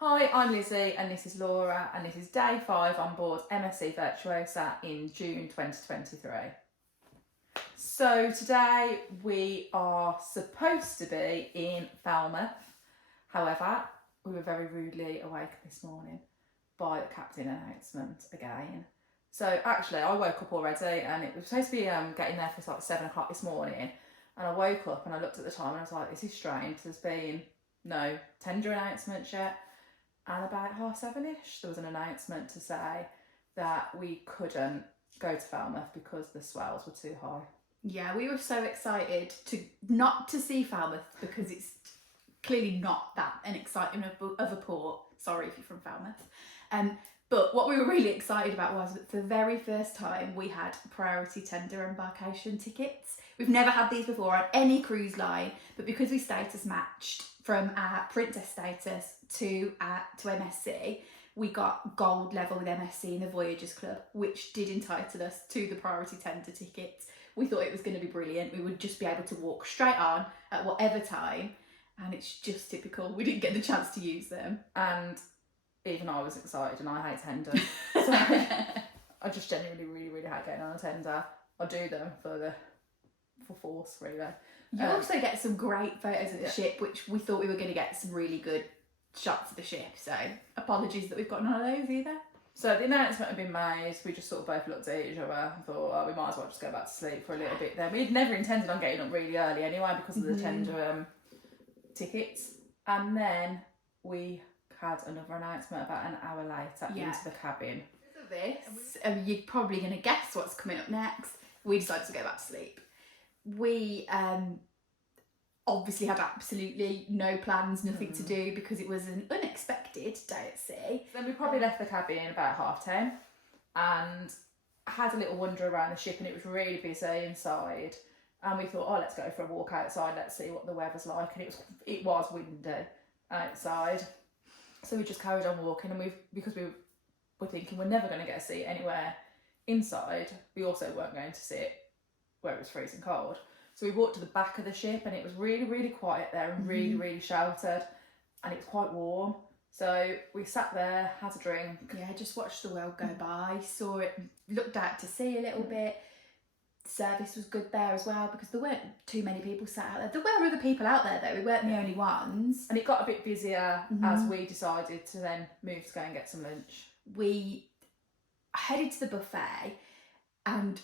Hi, I'm Lizzie and this is Laura and this is day 5 on board MSC Virtuosa in June 2023. So today we are supposed to be in Falmouth. However, we were very rudely awakened this morning by the captain announcement again. So actually I woke up already and it was supposed to be getting there for like 7 o'clock this morning, and I woke up and I looked at the time and I was like, this is strange, there's been no tender announcements yet. And about 7:30ish, there was an announcement to say that we couldn't go to Falmouth because the swells were too high. Yeah, we were so excited not to see Falmouth because it's clearly not that an exciting of a port. Sorry if you're from Falmouth. But what we were really excited about was that for the very first time we had priority tender embarkation tickets. We've never had these before on any cruise line, but because we status matched from our princess status to MSC, we got gold level with MSC in the Voyagers Club, which did entitle us to the priority tender tickets. We thought it was going to be brilliant. We would just be able to walk straight on at whatever time, and it's just typical. We didn't get the chance to use them. And even I was excited, and I hate tenders. So I just genuinely really hate getting on a tender. I do them for force, really. You also get some great photos of the ship, which we thought we were going to get some really good shots of the ship. So apologies that we've got none of those either. So the announcement had been made. We just sort of both looked at each other and thought, oh, we might as well just go back to sleep for a little bit then. We'd never intended on getting up really early anyway because of the tender tickets. And then we had another announcement about an hour later into the cabin. Because of this, you're probably going to guess what's coming up next. We decided to go back to sleep. We obviously had absolutely no plans, nothing to do because it was an unexpected day at sea. Then we probably left the cabin about 10:30 and had a little wander around the ship, and it was really busy inside. And we thought, oh, let's go for a walk outside, let's see what the weather's like. And it was windy outside. So we just carried on walking, and because we were thinking we're never going to get a seat anywhere inside, we also weren't going to sit where it was freezing cold. So we walked to the back of the ship, and it was really quiet there and really sheltered, and it was quite warm. So we sat there, had a drink. Yeah, just watched the world go by, saw it, looked out to sea a little bit. Service was good there as well because there weren't too many people sat out there. There were other people out there though, we weren't the only ones. And it got a bit busier as we decided to then move to go and get some lunch. We headed to the buffet, and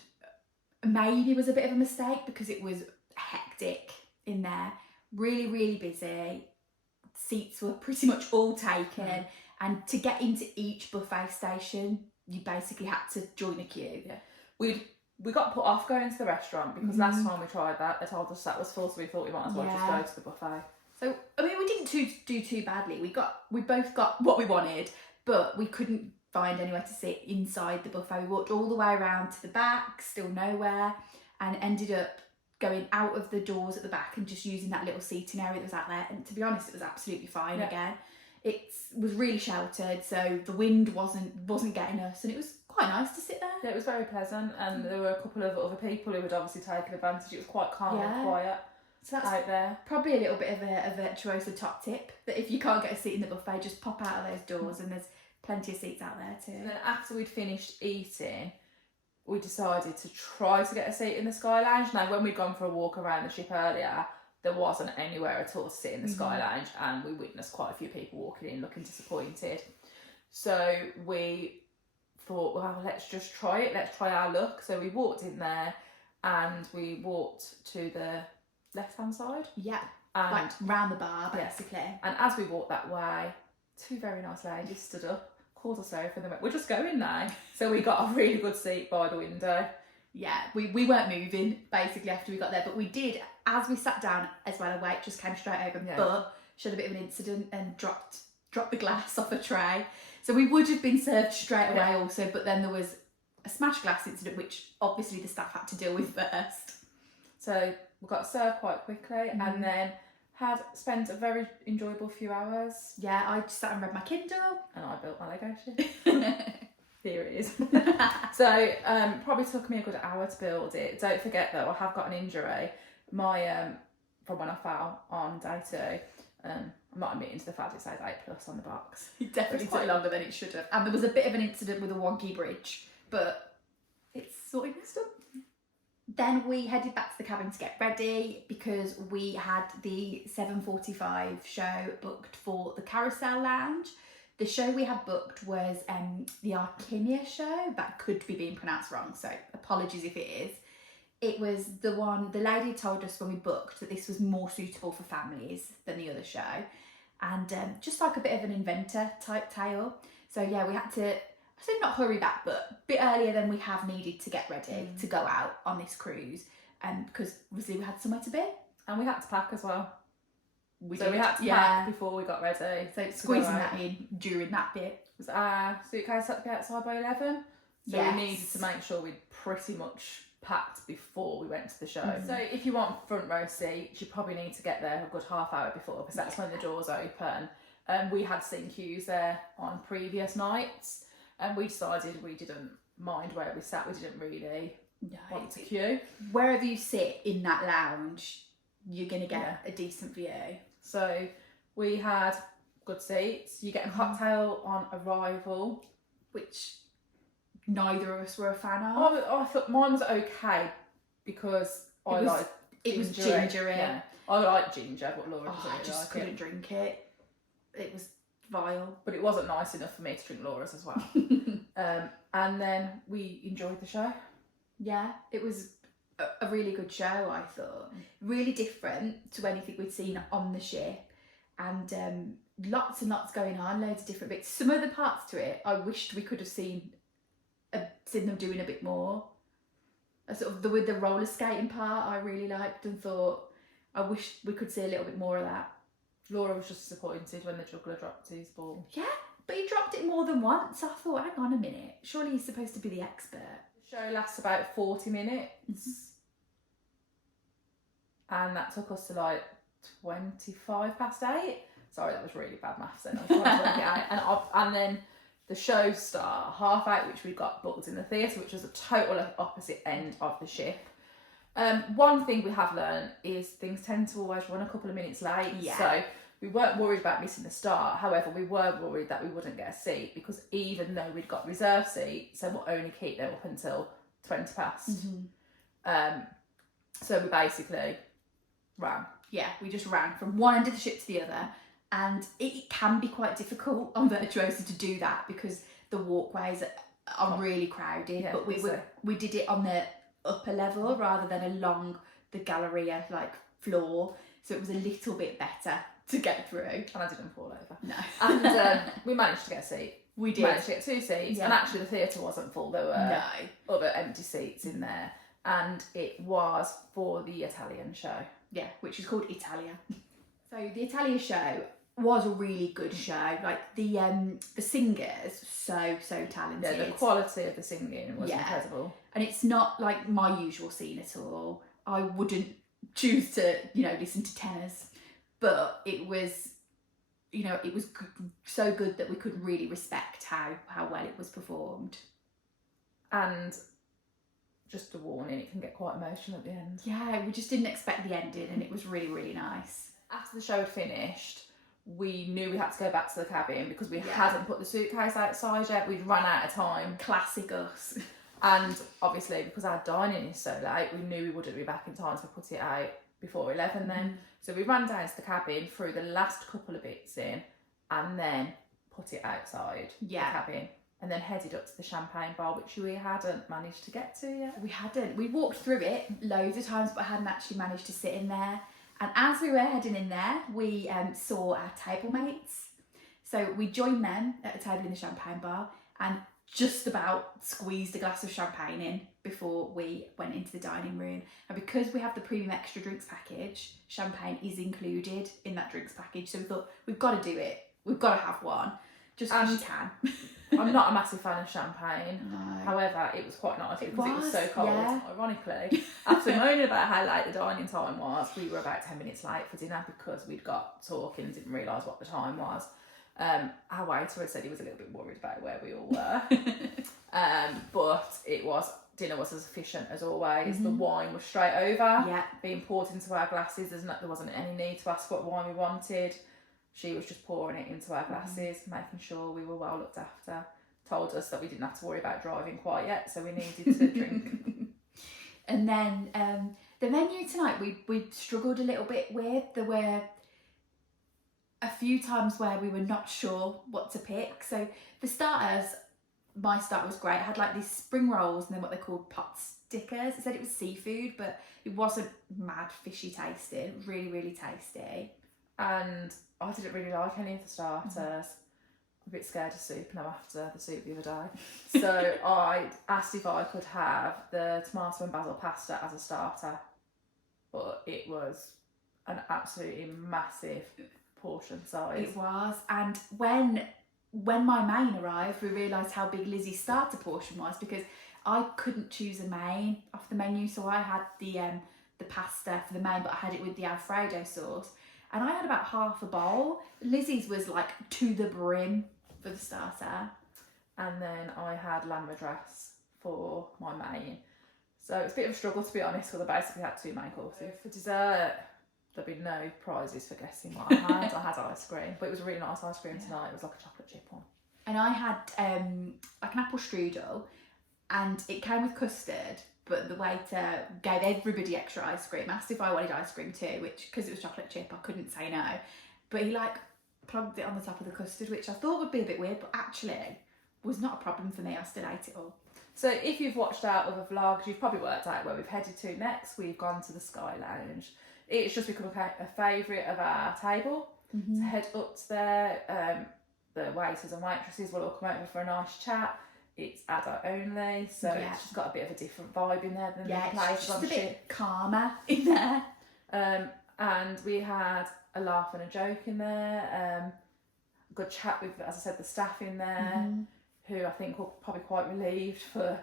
maybe it was a bit of a mistake because it was hectic in there, really busy. Seats were pretty much all taken, and to get into each buffet station you basically had to join a queue. We got put off going to the restaurant because last time we tried that they told us that was full, so we thought we might as well just go to the buffet. So I mean, we didn't do too badly. We both got what we wanted, but we couldn't find anywhere to sit inside the buffet. We walked all the way around to the back, still nowhere, and ended up going out of the doors at the back and just using that little seating area that was out there. And to be honest, it was absolutely fine again. It was really sheltered, so the wind wasn't getting us, and it was quite nice to sit there. Yeah, it was very pleasant, and there were a couple of other people who had obviously taken advantage. It was quite calm and quiet. So that's out there. Probably a little bit of a Virtuosa top tip, that if you can't get a seat in the buffet, just pop out of those doors and there's plenty of seats out there too. And then after we'd finished eating, we decided to try to get a seat in the Sky Lounge. Now, when we'd gone for a walk around the ship earlier, there wasn't anywhere at all to sit in the Sky Lounge, and we witnessed quite a few people walking in looking disappointed. So we thought, well, let's just try it. Let's try our luck. So we walked in there, and we walked to the left-hand side. Yeah, and like round the bar, basically. And as we walked that way, 2 very nice ladies stood up, called us over, and they went, we're just going now. So we got a really good seat by the window. Yeah, we weren't moving basically after we got there, but we did, as we sat down as well, a wait just came straight over, but she had a bit of an incident and dropped the glass off a tray. So we would have been served straight away also, but then there was a smashed glass incident, which obviously the staff had to deal with first. So we got served quite quickly, and then had spent a very enjoyable few hours. Yeah, I just sat and read my Kindle. And I built my Lego ship. Here it is. So probably took me a good hour to build it. Don't forget though, I have got an injury. My from when I fell on day 2, I'm not admitting to the fact it says 8+ on the box. It definitely quite took longer than it should have. And there was a bit of an incident with a wonky bridge, but it's sorted and stuff. Then we headed back to the cabin to get ready because we had the 7:45 show booked for the Carousel Lounge. The show we had booked was the Arkymea show. That could be being pronounced wrong, so apologies if it is. It was the one, the lady told us when we booked that this was more suitable for families than the other show. And just like a bit of an inventor type tale. So yeah, we had to, I said not hurry back, but a bit earlier than we have needed to get ready to go out on this cruise. Because obviously we had somewhere to be. And we had to pack as well. We did, had to pack before we got ready. So squeezing that in during that bit. Was our suitcase had to be outside by 11. So Yes. we needed to make sure we'd pretty much packed before we went to the show. So if you want front row seats, you probably need to get there a good half hour before, because that's when the doors open. We had seen queues there on previous nights, and we decided we didn't mind where we sat. We didn't really want to queue. Wherever you sit in that lounge, you're going to get a decent view. So we had good seats. You get a cocktail on arrival, which neither of us were a fan of. I thought mine was okay because it was gingery. Yeah, I like ginger, but Laura doesn't I really just like couldn't it. drink it. It was vile. But it wasn't nice enough for me to drink Laura's as well. And then we enjoyed the show. Yeah, it was a really good show, I thought. Really different to anything we'd seen on the ship. And lots and lots going on, loads of different bits. Some of the parts to it, I wished we could have seen them doing a bit more. With the roller skating part, I really liked and thought, I wish we could see a little bit more of that. Laura was just disappointed when the juggler dropped his ball. Yeah, but he dropped it more than once. I thought, hang on a minute, surely he's supposed to be the expert. The show lasts about 40 minutes. And that took us to like 8:25. Sorry, that was really bad maths then. I was trying to work it out. And then the show start 8:30, which we got booked in the theatre, which was the total opposite end of the ship. One thing we have learned is things tend to always run a couple of minutes late. Yeah. So we weren't worried about missing the start. However, we were worried that we wouldn't get a seat, because even though we'd got reserved seats, so we'll only keep them up until 20 past. So we basically ran. Yeah, we just ran from one end of the ship to the other. And it can be quite difficult on Virtuosa to do that because the walkways are really crowded. Yeah, but we did it on the upper level rather than along the Galleria floor, so it was a little bit better to get through. And I didn't fall over. No. And we managed to get a seat. We did. Managed to get 2 seats. Yeah. And actually the theatre wasn't full. There were other empty seats in there. And it was for the Italian show. Yeah, which is called Italia. So the Italia show was a really good show. Like the singers, so talented. Yeah, the quality of the singing was incredible. And it's not like my usual scene at all. I wouldn't choose to, listen to tenors, but it was, it was so good that we could really respect how well it was performed. And just a warning, it can get quite emotional at the end. Yeah, we just didn't expect the ending, and it was really, really nice. After the show had finished, we knew we had to go back to the cabin because we hadn't put the suitcase outside yet. We'd run out of time. Classic us. And obviously, because our dining is so late, we knew we wouldn't be back in time to put it out before 11 then. So we ran down to the cabin, threw the last couple of bits in, and then put it outside the cabin. And then headed up to the champagne bar, which we hadn't managed to get to yet. We hadn't. We walked through it loads of times, but hadn't actually managed to sit in there. And as we were heading in there, we saw our table mates. So we joined them at a table in the champagne bar and just about squeezed a glass of champagne in before we went into the dining room. And because we have the premium extra drinks package, champagne is included in that drinks package. So we thought, we've got to do it. We've got to have one. Just because you can. I'm not a massive fan of champagne. No. However, it was quite nice because it was so cold. Yeah. Ironically, after moaning about how late the dining time was, we were about 10 minutes late for dinner because we'd got talking and didn't realise what the time was. Our waiter had said he was a little bit worried about where we all were. But dinner was as efficient as always. The wine was straight over, being poured into our glasses. There wasn't any need to ask what wine we wanted. She was just pouring it into our glasses, making sure we were well looked after. Told us that we didn't have to worry about driving quite yet, so we needed to drink. And then the menu tonight we struggled a little bit with. There were a few times where we were not sure what to pick. So the starters, my starter was great. It had like these spring rolls and then what they called pot stickers. It said it was seafood, but it wasn't mad fishy tasting. Really, really tasty. And I didn't really like any of the starters. I'm a bit scared of soup now after the soup the other day. So I asked if I could have the tomato and basil pasta as a starter, but it was an absolutely massive portion size. It was. And when my main arrived, we realised how big Lizzie's starter portion was, because I couldn't choose a main off the menu, so I had the pasta for the main, but I had it with the Alfredo sauce, and I had about half a bowl. Lizzie's was like to the brim for the starter. And then I had lamb dress for my main. So it's a bit of a struggle, to be honest, because I basically had 2 main courses. For dessert, there'll be no prizes for guessing what I had. I had ice cream, but it was a really nice ice cream tonight. It was like a chocolate chip one. And I had like an apple strudel, and it came with custard, but the waiter gave everybody extra ice cream, asked if I wanted ice cream too, which, because it was chocolate chip, I couldn't say no. But he like plugged it on the top of the custard, which I thought would be a bit weird, but actually was not a problem for me. I still ate it all. So if you've watched our other vlogs, you've probably worked out where we've headed to next. We've gone to the Sky Lounge. It's just become a favourite of our table to head up to there. The waiters and waitresses will all come over for a nice chat. It's adult only, so it's just got a bit of a different vibe in there than the places on the ship. It's just a bit calmer in there. And we had a laugh and a joke in there. A good chat with, as I said, the staff in there, who I think were probably quite relieved for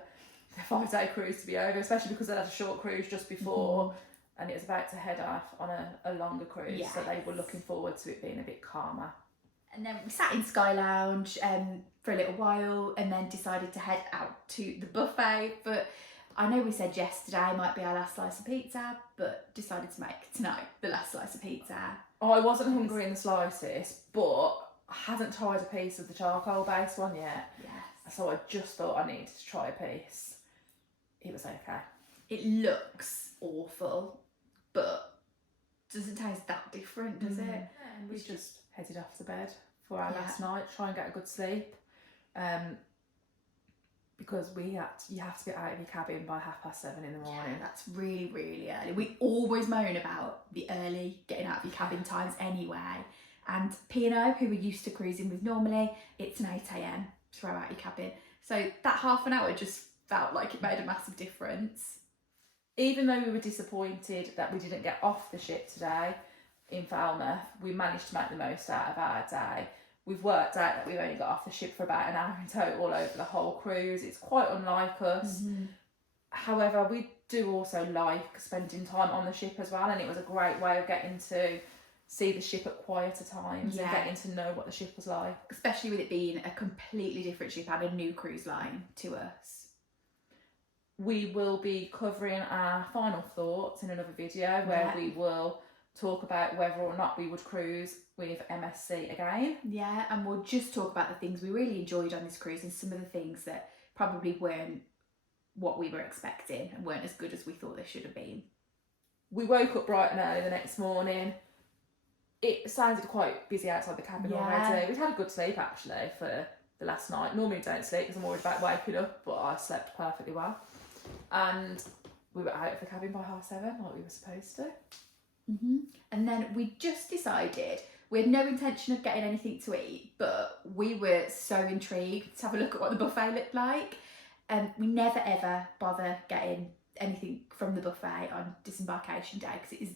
the 5-day cruise to be over, especially because they had a short cruise just before. And it was about to head off on a longer cruise, so they were looking forward to it being a bit calmer. And then we sat in Sky Lounge for a little while, and then decided to head out to the buffet. But I know we said yesterday might be our last slice of pizza, but decided to make tonight the last slice of pizza. I wasn't hungry in the slightest, but I hadn't tried a piece of the charcoal based one yet. Yes. So I just thought I needed to try a piece. It was okay. It looks awful, but doesn't taste that different, does it? And we just headed off to bed for our last night, try and get a good sleep. Because you have to get out of your cabin by 7:30 in the morning. Yeah, that's really, really early. We always moan about the early getting out of your cabin times anyway. And P&O, who we're used to cruising with normally, it's an 8 a.m. to throw out your cabin. So that half an hour just felt like it made a massive difference. Even though we were disappointed that we didn't get off the ship today in Falmouth, we managed to make the most out of our day. We've worked out that we've only got off the ship for about an hour in total over the whole cruise. It's quite unlike us. However, we do also like spending time on the ship as well, and it was a great way of getting to see the ship at quieter times and getting to know what the ship was like. Especially with it being a completely different ship and a new cruise line to us. We will be covering our final thoughts in another video where we will talk about whether or not we would cruise with MSC again. Yeah, and we'll just talk about the things we really enjoyed on this cruise and some of the things that probably weren't what we were expecting and weren't as good as we thought they should have been. We woke up bright and early the next morning. It sounded quite busy outside the cabin already. We'd had a good sleep actually for the last night. Normally I don't sleep because I'm worried about waking up, but I slept perfectly well. And we were out of the cabin by 7:30 like we were supposed to. And then we just decided we had no intention of getting anything to eat, but we were so intrigued to have a look at what the buffet looked like. And we never ever bother getting anything from the buffet on Disembarkation Day because it is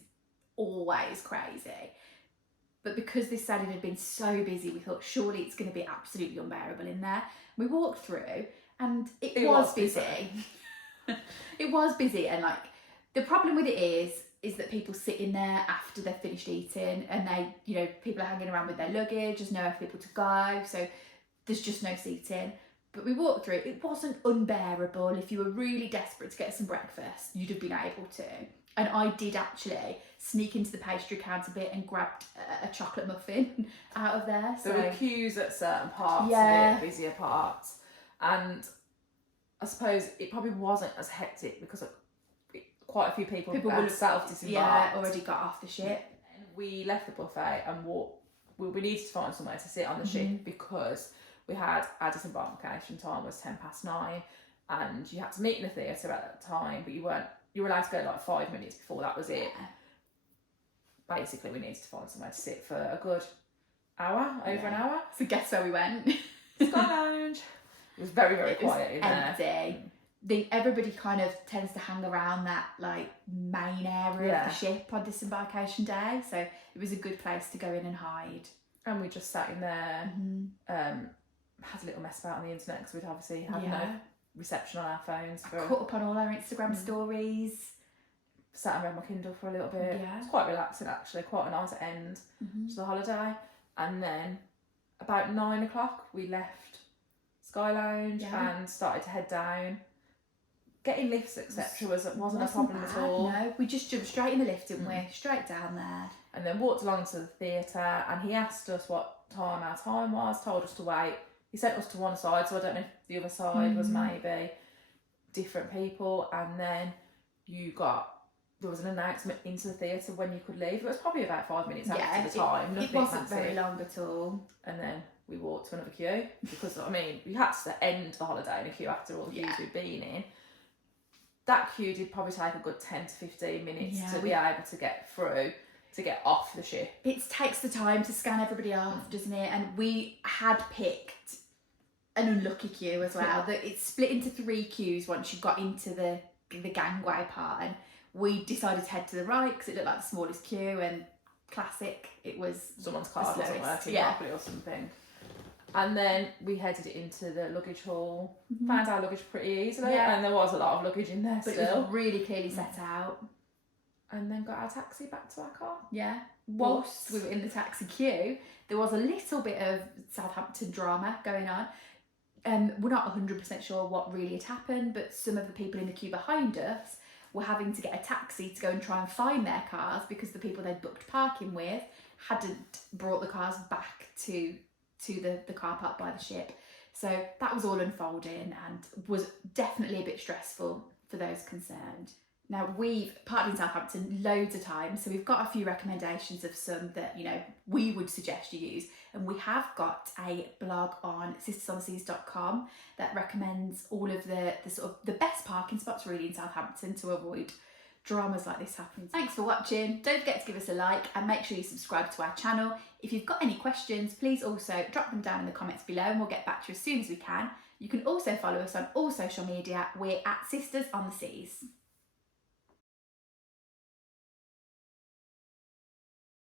always crazy. But because this Saturday had been so busy, we thought surely it's going to be absolutely unbearable in there. We walked through and it was busy. It was busy, and like the problem with it is that people sit in there after they've finished eating, and they, you know, people are hanging around with their luggage, there's nowhere for people to go, so there's just no seating. But we walked through, it wasn't unbearable. If you were really desperate to get some breakfast, you'd have been able to. And I did actually sneak into the pastry counter bit and grabbed a chocolate muffin out of there. So there were queues at certain parts Yeah. of it, busier parts. And I suppose it probably wasn't as hectic because quite a few people would had have self-disembarked. already got off the ship. We left the buffet and we needed to find somewhere to sit on the ship because we had our disembarkation time was 9:10 and you had to meet in the theatre at that time, but you were allowed to go like 5 minutes before that was it. Basically, we needed to find somewhere to sit for a good hour, over an hour. So guess where we went? Sky Lounge. It was very, very quiet in empty. there. Everybody kind of tends to hang around that like main area of the ship on disembarkation day, so it was a good place to go in and hide. And we just sat in there, had a little mess about on the internet because we'd obviously had no reception on our phones. Caught up on all our Instagram stories. Sat and read my Kindle for a little bit. Yeah. It was quite relaxing actually, quite a nice end to the holiday. And then about 9 o'clock we left Sky Lounge and started to head down. Getting lifts etc. wasn't a problem bad, at all. No, we just jumped straight in the lift, didn't we? Straight down there. And then walked along to the theatre and he asked us what time our time was, told us to wait. He sent us to one side, so I don't know if the other side was maybe different people. And then there was an announcement into the theatre when you could leave. It was probably about 5 minutes after the time. It wasn't very long at all. And then we walked to another queue because, I mean, we had to end the holiday in a queue after all the queues we'd been in. That queue did probably take a good 10 to 15 minutes to be able to get through, to get off the ship. It takes the time to scan everybody off, doesn't it? And we had picked an unlucky queue as well. That it's split into 3 queues once you got into the gangway part, and we decided to head to the right because it looked like the smallest queue, and classic, it was someone's card wasn't working properly or something. And then we headed into the luggage hall, found our luggage pretty easily, and there was a lot of luggage in there but still. It was really clearly set out. And then got our taxi back to our car. Yeah. Whilst we were in the taxi queue, there was a little bit of Southampton drama going on. We're not 100% sure what really had happened, but some of the people in the queue behind us were having to get a taxi to go and try and find their cars because the people they'd booked parking with hadn't brought the cars back to the car park by the ship. So that was all unfolding and was definitely a bit stressful for those concerned. Now, we've parked in Southampton loads of times, so we've got a few recommendations of some that, you know, we would suggest you use. And we have got a blog on sistersontheseas.com that recommends all of the sort of the best parking spots really in Southampton to avoid dramas like this happening. Thanks for watching. Don't forget to give us a like and make sure you subscribe to our channel. If you've got any questions, please also drop them down in the comments below and we'll get back to you as soon as we can. You can also follow us on all social media. We're at Sisters on the Seas.